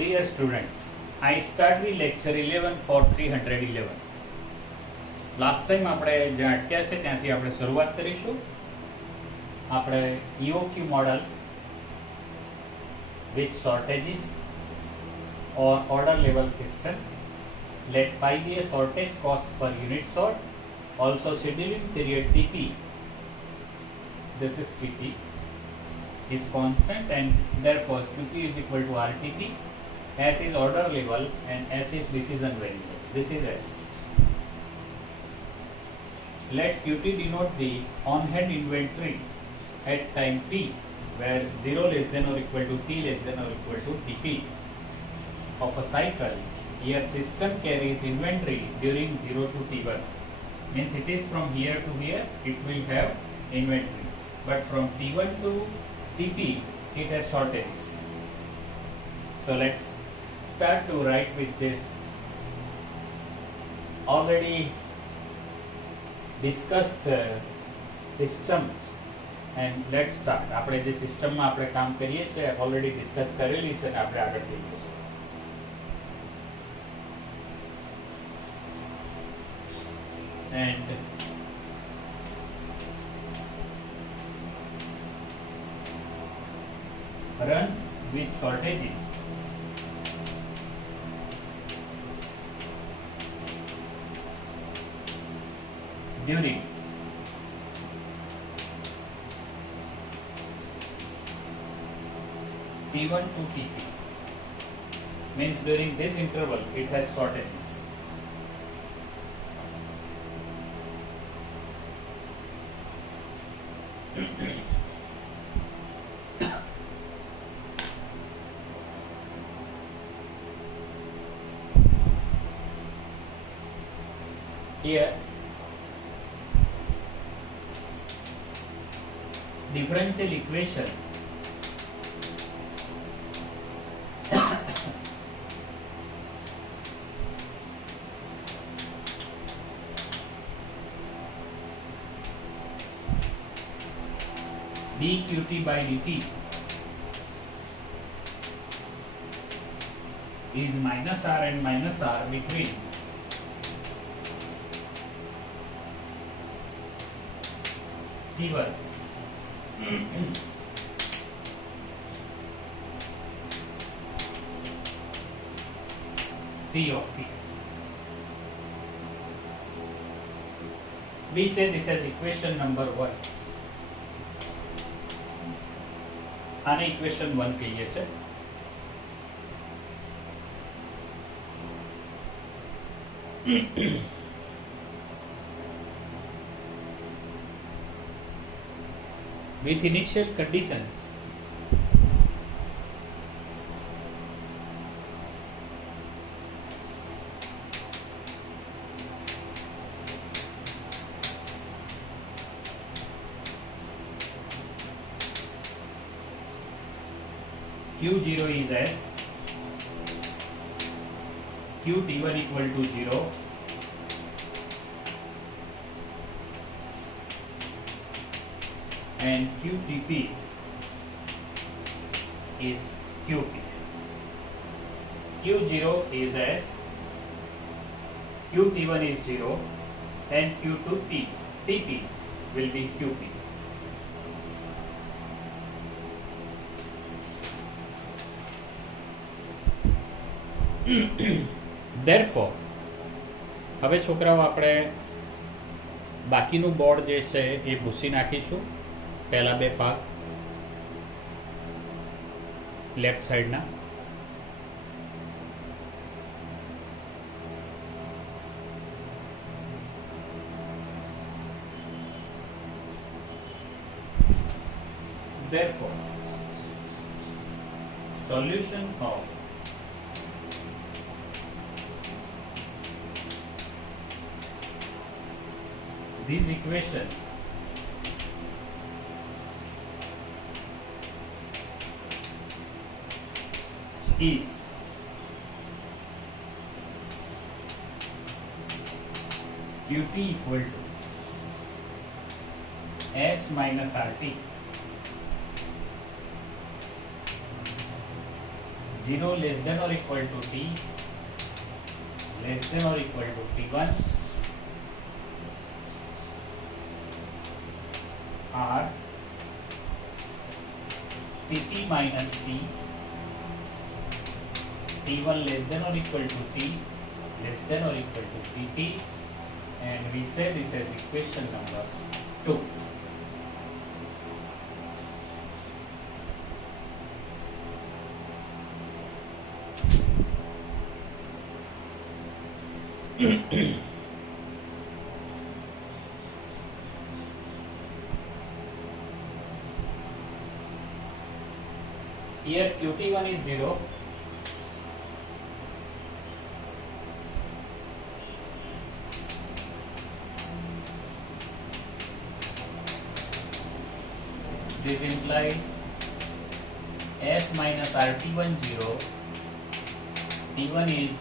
Dear students, I start the lecture 11 for 311. Last time આપણે જ્યાં અટક્યા છે ત્યાંથી આપણે શરૂઆત કરીશું. આપણે EOQ model with shortages or order level system. Let pi be a shortage cost per unit sort. Also scheduling period TP. This is TP is constant and therefore QP is equal to RTP. S is order level and S is decision variable. This is S. Let QT denote the on-hand inventory at time t, where 0 less than or equal to t less than or equal to TP of a cycle. Here system carries inventory during 0 to t1. Means it is from here to here it will have inventory, but from t1 to TP it has shortages. So let's start to write with this. Already discussed systems and let's start. આપણે જે સિસ્ટમમાં આપણે કામ કરીએ છીએ already discuss કરેલી છે આપણે આગળ જઈએ છીએ. And runs with shortages during T1 to TP. Means during this interval it has shortages. Here differential equation dQt by dt is minus R and minus R between T1 T of T. We say this as equation number 1. આને equation 1 કહીએ છે. With initial conditions Q0 is as QT1 equal to 0 and QTP is QP. Q0 is as QT1 is 0 and Q2P TP will be QP. Therefore હવે છોકરાઓ આપણે બાકીનું board જે છે એ ભૂસી નાખીશું. પહેલા બે ભાગ left સાઈડના. Therefore solution of this equation is QT equal to S minus RT 0 less than or equal to t less than or equal to t1 are tt minus t, t1 less than or equal to t less than or equal to tt, and we say this as equation number 2. Here Qt1 is 0, this implies S minus RT1 0, T1 is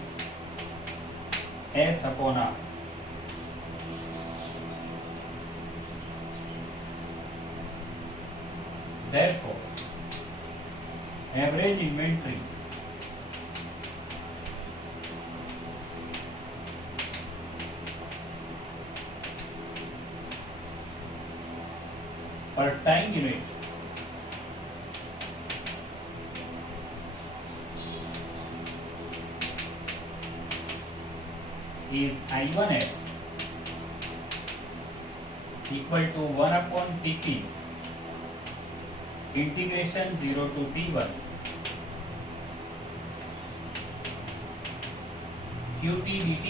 S upon R. Therefore, average inventory per time unit is I1S equal to 1 upon Tp integration 0 to T1 Qt dt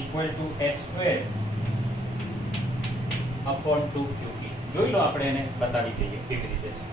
equal to S square upon 2 Qt. જોઈ લો આપણે એને બતાવી દઈએ કેવી રીતે છે.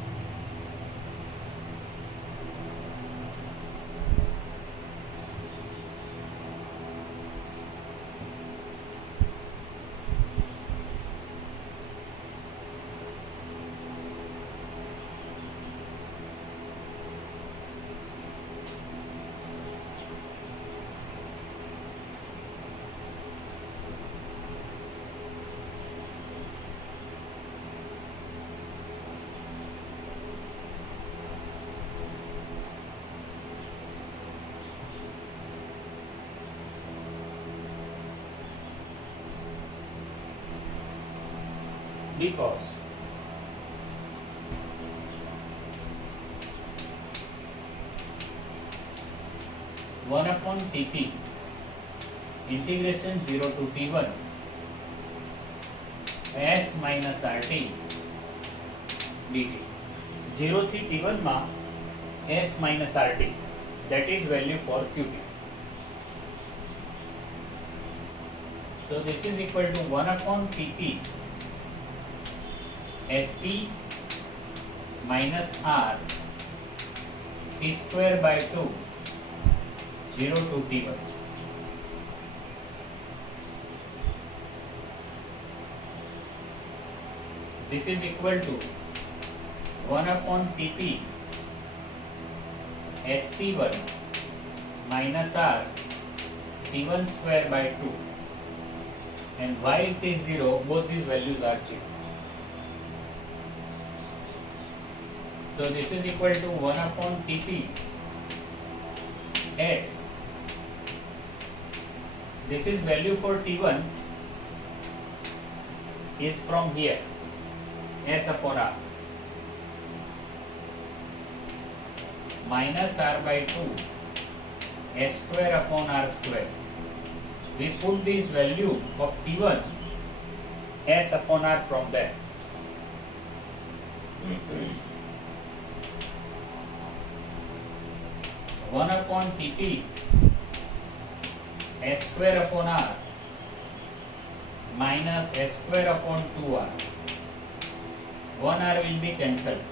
Because one upon Tp integration 0 to T1 S minus RT dt 0 થી T1 માં S minus RT, that is value for Qt. So this is equal to 1 upon Tp St minus R T square by 2 0 to T1. This is equal to 1 upon Tp St1 minus R T1 square by 2, and while it is 0, both these values are 0. So this is equal to 1 upon Tp S. This is value for T1 is from here S upon R minus R by 2 S square upon R square. We put this value of T1 S upon R from there. 1 upon Tp S square upon R minus S square upon 2R. 1R will be cancelled.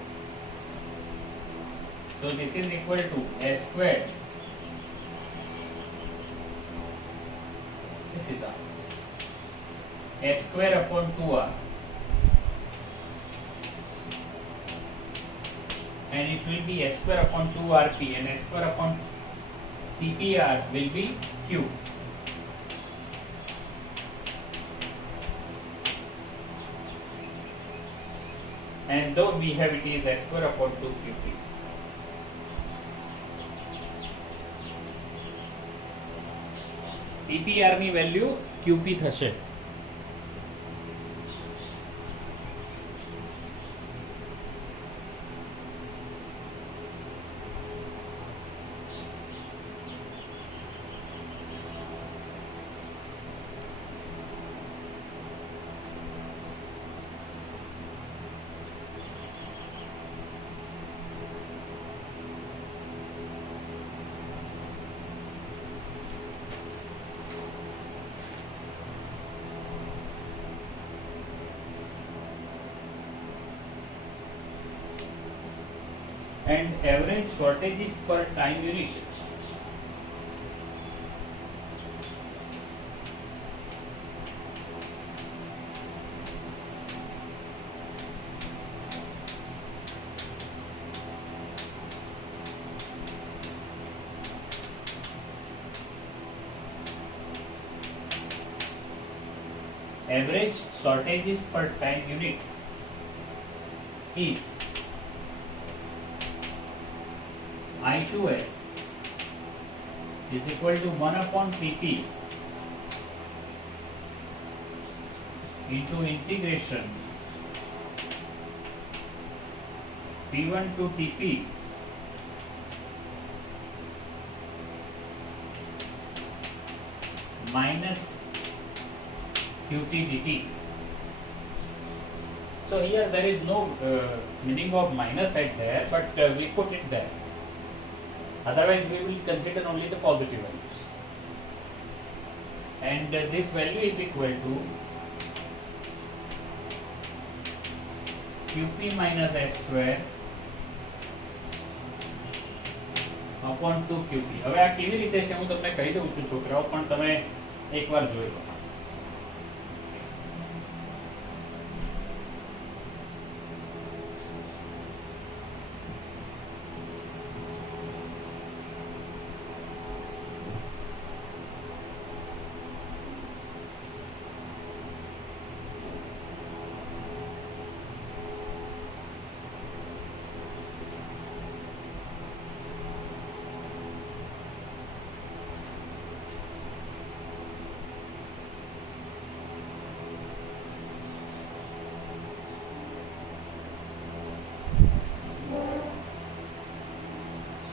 So this is equal to S square. This is R. S square upon 2R. And it will be S square upon 2RP, and S square upon TPR will be Q. And though we have it is S square upon 2QP. PPR ની value QP થશે. And average shortages per time unit. Average shortages per time unit is I2S is equal to 1 upon Pp into integration P1 to Tp minus Qt dt. So here there is no meaning of minus at there, but we put it there. Otherwise we will consider only the positive values. And this value is equal to Qp minus S square upon 2Qp. હવે આ કેવી રીતે છે હું તમને કહી દઉં છું છોકરાઓ, પણ તમે એકવાર જોઈ લો.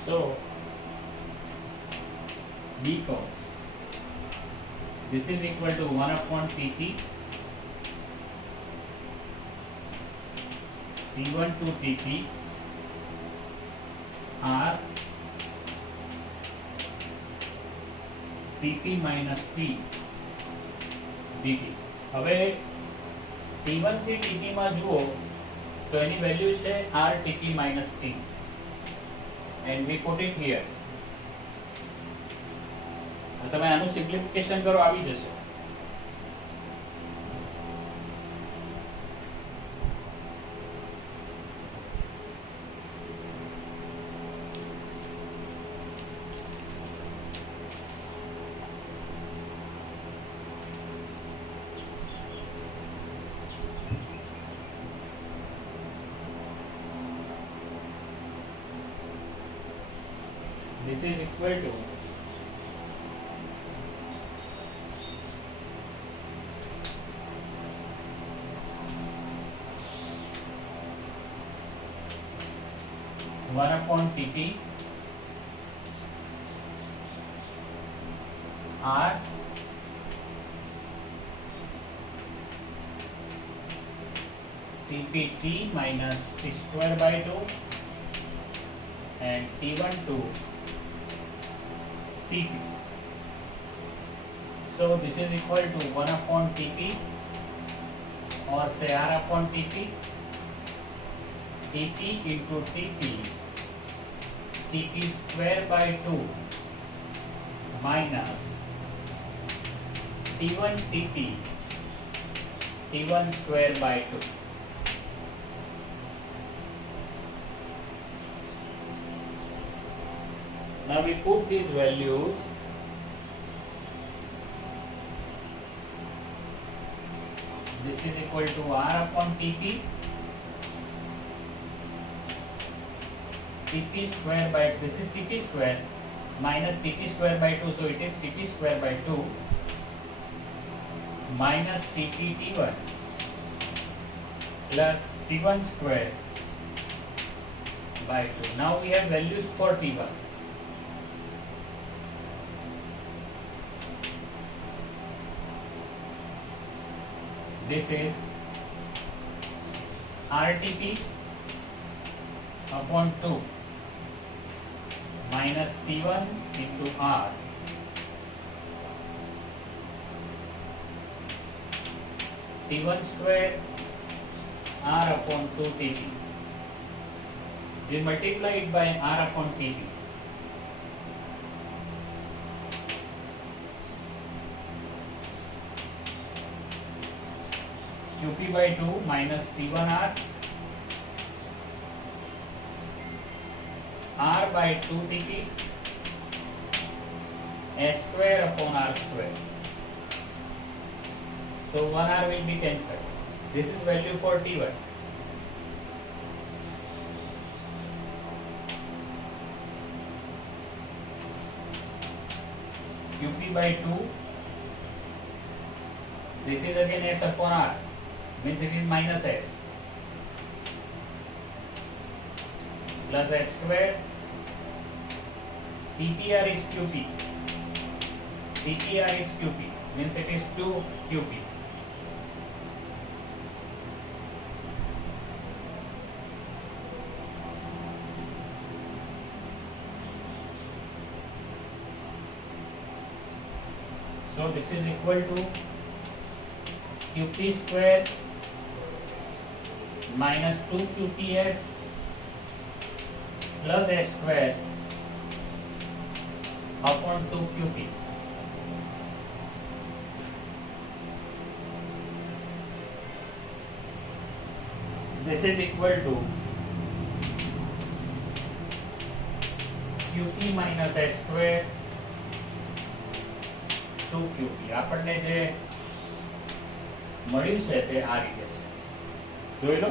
So because this is equal to 1 upon Pp P1 to Tp R Tp minus T dt. હવે T1 થી Tp માં જુઓ તો એની વેલ્યુ છે R Tp minus T. And we put it here. તમે આનું સિમ્પ્લિફિકેશન કરો આવી જશે. This is equal to one upon Tp R Tpt minus T square by 2 and T1 to Tp. So this is equal to 1 upon Tp or say R upon Tp, Tp into Tp, Tp square by 2 minus T1 Tp, T1 square by 2. Now we put these values this is equal to R upon Tp, Tp square by this is Tp square minus Tp square by 2, so it is Tp square by 2 minus Tp T1 plus T1 square by 2. Now we have values for T1. This is RTP upon 2 minus T1 into R T1 square R upon 2 Tp. We multiply it by R upon Tp. Qp by 2 minus T1R R by 2 Tp S square upon R square. So 1 R will be cancelled. This is value for T1. Qp by 2. This is again S upon R. Means it is minus S. Plus S square. TPR is QP. TPR is QP. Means it is 2 QP. So this is equal to QP square minus 2 QPS plus S square upon 2 QP. This is equal to QP minus S square 2 QP. આપણને જે મળ્યું છે તે આ રીતે છે. જોઈ લો.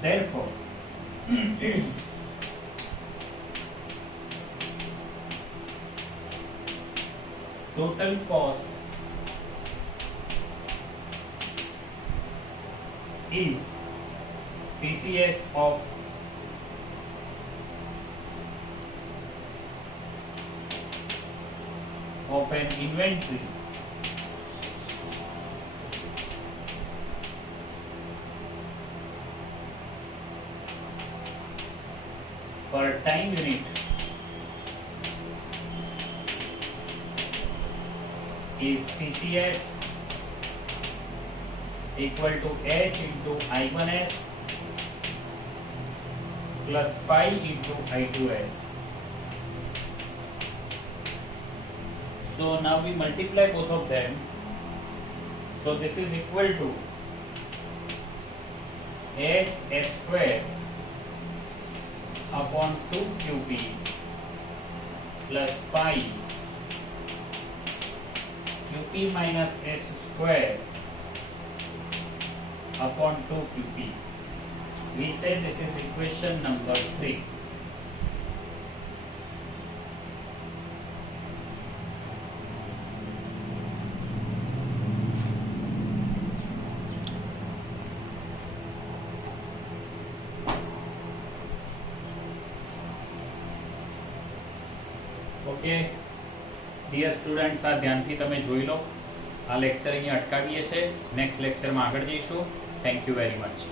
Therefore, total cost is TCS of an inventory per time unit is TCS equal to H into I1S plus pi into I2S. So now we multiply both of them. So this is equal to H S square upon 2 QP plus pi QP minus S square upon 2 QP. We say this is equation number 3. Okay dear students, આ ધ્યાનથી તમે જોઈ લો. આ lecture અહીંયા અટકાવીએ છીએ. Next લેક્ચરમાં આગળ જઈશું. Thank you very much.